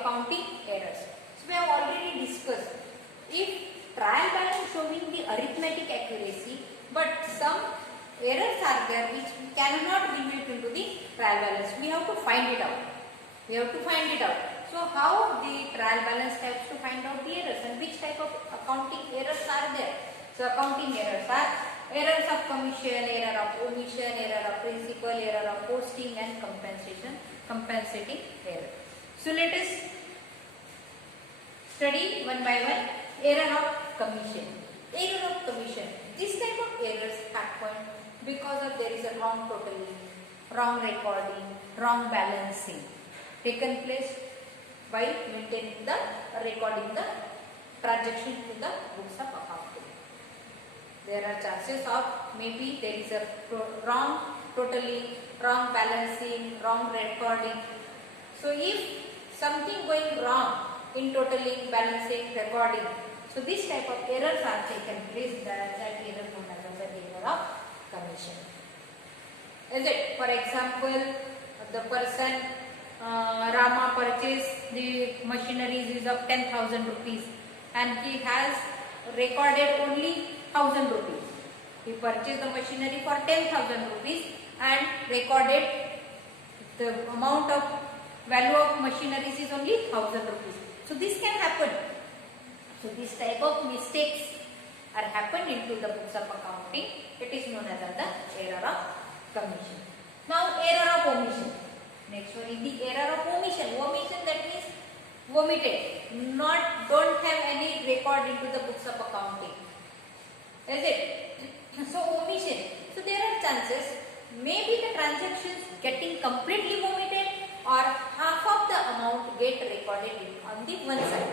accounting errors. So we have already discussed if trial balance showing the arithmetic accuracy, but some errors are there which cannot be built into the trial balance. We have to find it out. We have to find it out. So how the trial balance helps to find out the errors and which type of accounting errors are there? So accounting errors are errors of commission, error of omission, error of principal, error of posting and compensating error. So let us study one by one. Error of commission. Error of commission. This type of errors happen because of there is a wrong totaling, wrong recording, wrong balancing taken place by maintaining the recording the transaction to the books of accounting. There are chances of maybe there is a wrong totaling, wrong balancing, wrong recording. So if something going wrong in totaling, balancing, recording, so this type of errors are taken place, that error known as the error of commission. Is it? For example, the person Rama purchased the machineries is of 10,000 rupees and he has recorded only 1,000 rupees. He purchased the machinery for 10,000 rupees and recorded the amount of value of machineries is only 1,000 rupees. So this can happen. So this type of mistakes are happen into the books of accounting. It is known as the error of commission. Now error of omission. Next one is the error of omission. Omission, that means omitted, don't have any record into the books of accounting. Is it? So omission. So there are chances maybe the transactions getting completely omitted or half of the amount get recorded on the one side.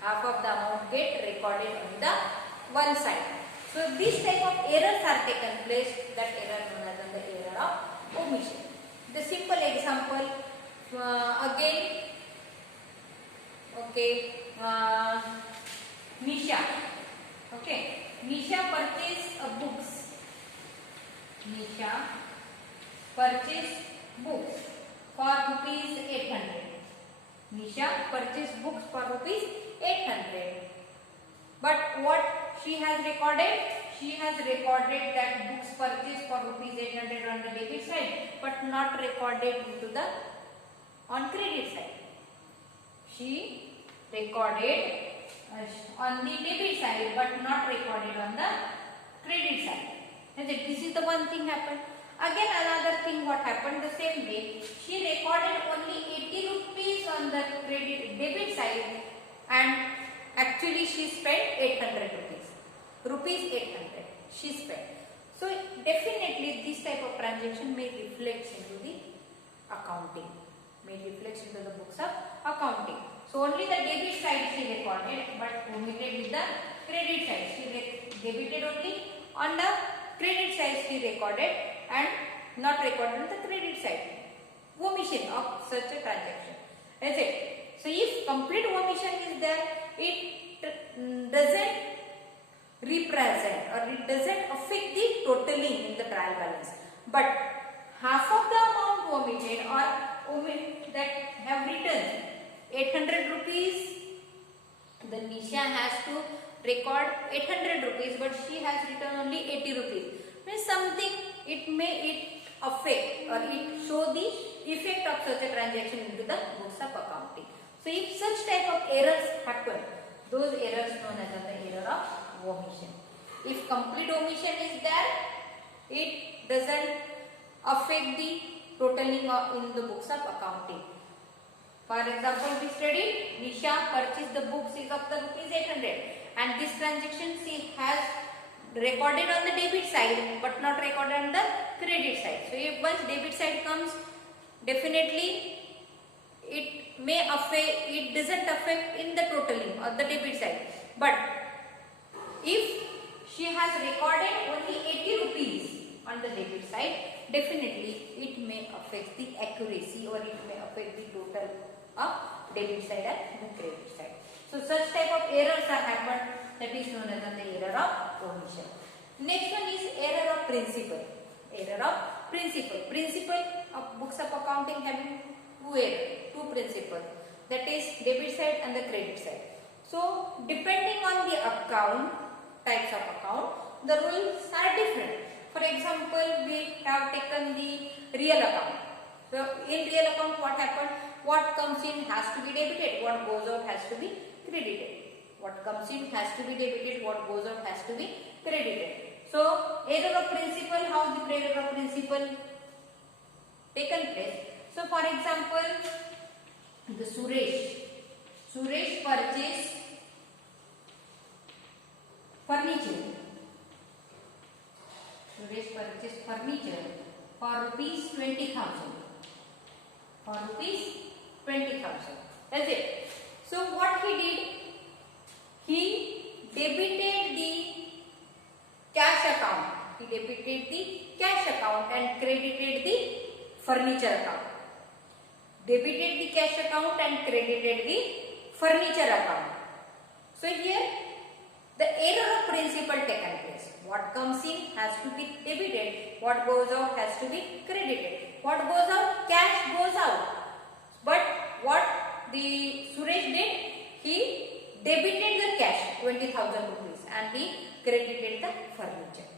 Half of the amount get recorded on the one side. So this type of errors are taken place, that error known as the error of omission. The simple example again, okay, Nisha, okay, Nisha purchased books. Nisha purchased books for rupees 800. Nisha purchased books for rupees 800. But what she has recorded? She has recorded that books purchased for rupees 800 on the debit side, but not recorded into the on credit side. She recorded on the debit side, but not recorded on the credit side. This is the one thing happened. Again another thing what happened the same way. She recorded only 80 rupees on the debit side and actually she spent 800 rupees. Rupees 800 she spent. So definitely this type of transaction may reflect into the accounting. May reflect into the books of accounting. So only the debit side she recorded but omitted with the credit side. She debited only on the credit side she recorded and not recorded on the credit side. Omission of such a transaction. Is it? So if complete omission is there, it doesn't represent or it doesn't affect the totaling in the trial balance. But half of the amount omitted or that have written 800 rupees, the Nisha has to record 800 rupees but she has written only 80 rupees. Means something it affect or it show the effect of such a transaction into the books of accounting. So if such type of errors happen, those errors known as the error of omission. If complete omission is there, it doesn't affect the totaling in the books of accounting. For example, we studied Nisha purchased the books is of the rupees 800 and this transaction she has recorded on the debit side but not recorded on the credit side. So if once debit side comes, definitely it may affect, it doesn't affect in the totaling or the debit side. But if she has recorded only 80 rupees on the debit side, definitely it may affect the accuracy or it may affect the total of debit side and the credit side. So such type of errors are happened, that is known as the error of omission. Next one is error of principle. Error of principle. Principle of books of accounting having two principles. that is debit side and the credit side. So depending on the account, types of account, the rules are different. For example, we have taken the real account. So in real account, what happened? What comes in has to be debited, what goes out has to be credited. What comes in has to be debited, what goes out has to be credited. So error of principle, how the error of principle taken place? So for example, the Suresh purchased furniture. Suresh purchased furniture for rupees 20,000. For rupees 20,000. That's it. So what he did? He debited the cash account. He debited the cash account and credited the furniture account. Debited the cash account and credited the furniture account. So here the error of principle taken place. What comes in has to be debited. What goes out has to be credited. What goes out? Cash goes out. But what the Suresh did? He debited the cash 20,000 rupees and he credited the furniture.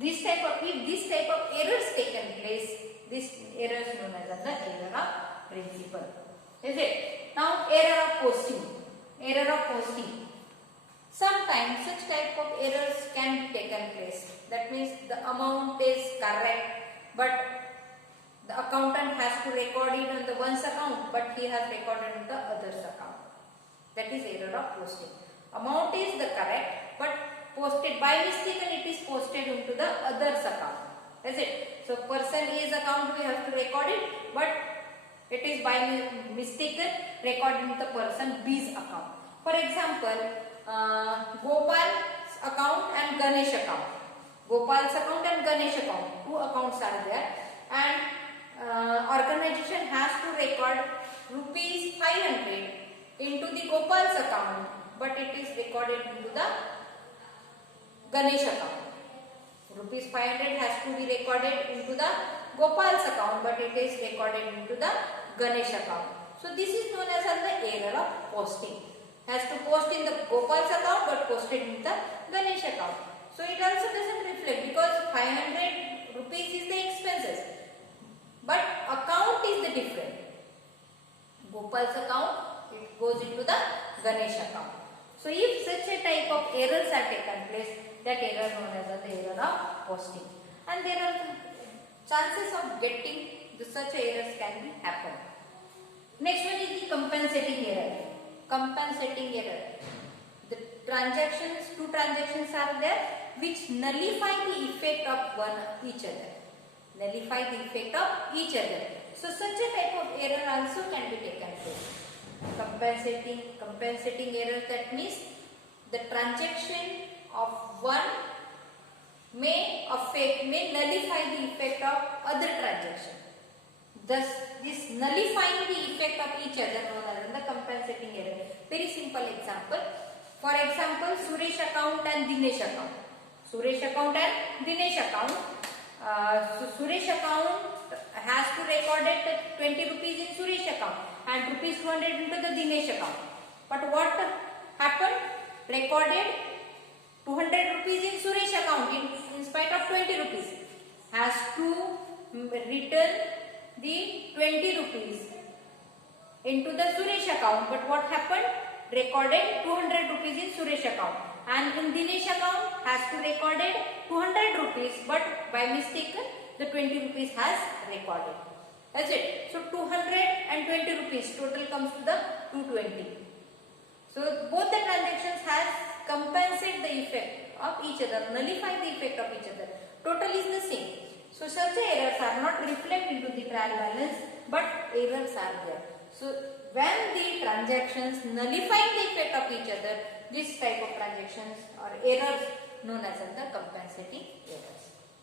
If this type of errors taken place, this error is known as the error of principle. Is it? Now error of posting. Error of posting. Sometimes such type of errors can be taken place. That means the amount is correct, but the accountant has to record it on the one's account, but he has recorded on the other's account. That is error of posting. Amount is the correct, but posted by mistake and it is posted into the other's account. Is it? So person A's account we have to record it, but it is by mistake recorded in the person B's account. For example, Gopal's account and Ganesh account. Gopal's account and Ganesh account. Two accounts are there, and organization has to record rupees 500 into the Gopal's account, but it is recorded into the Ganesh account. Rupees 500 has to be recorded into the Gopal's account, but it is recorded into the Ganesh account. So this is known as the error of posting. Has to post in the Gopal's account, but posted in the Ganesh account. So it also doesn't reflect because 500 rupees is the expenses, but account is the different. Gopal's account, it goes into the Ganesh account. So if such a type of errors are taken place, that error is known as the error of posting. And there are chances of getting such errors can be happen. Next one is the compensating error. Compensating error. The transactions, two transactions are there which nullify the effect of each other. Nullify the effect of each other. So such a type of error also can be taken place. Compensating error, that means the transaction of one may nullify the effect of other transaction. Thus, this nullifying the effect of each other known as the compensating error. Very simple example. For example, Suresh account and Dinesh account. Suresh account and Dinesh account. So Suresh account has to record it 20 rupees in Suresh account and rupees 200 into the Dinesh account. But what happened? Recorded 200 rupees in Suresh account in spite of 20 rupees. Has to return the 20 rupees into the Suresh account. But what happened? Recorded 200 rupees in Suresh account. And in Dinesh account has to recorded 200 rupees, but by mistake the 20 rupees has recorded. That's it. So 220 rupees total comes to the 220. So both the transactions has compensate the effect of each other, nullify the effect of each other. Total is the same. So such errors are not reflected into the trial balance, but errors are there. So when the transactions nullifying the effect of each other, this type of transactions or errors known as the compensating errors.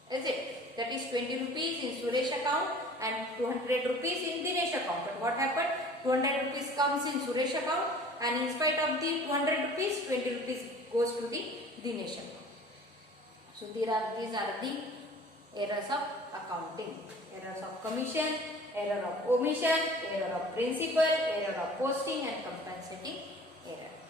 Is it? That is 20 rupees in Suresh account and 200 rupees in Dinesh account. But what happened? 200 rupees comes in Suresh account and in spite of the 200 rupees, 20 rupees goes to the Dinesh account. So these are the errors of accounting. Errors of commission, error of omission, error of principal, error of posting and compensating error.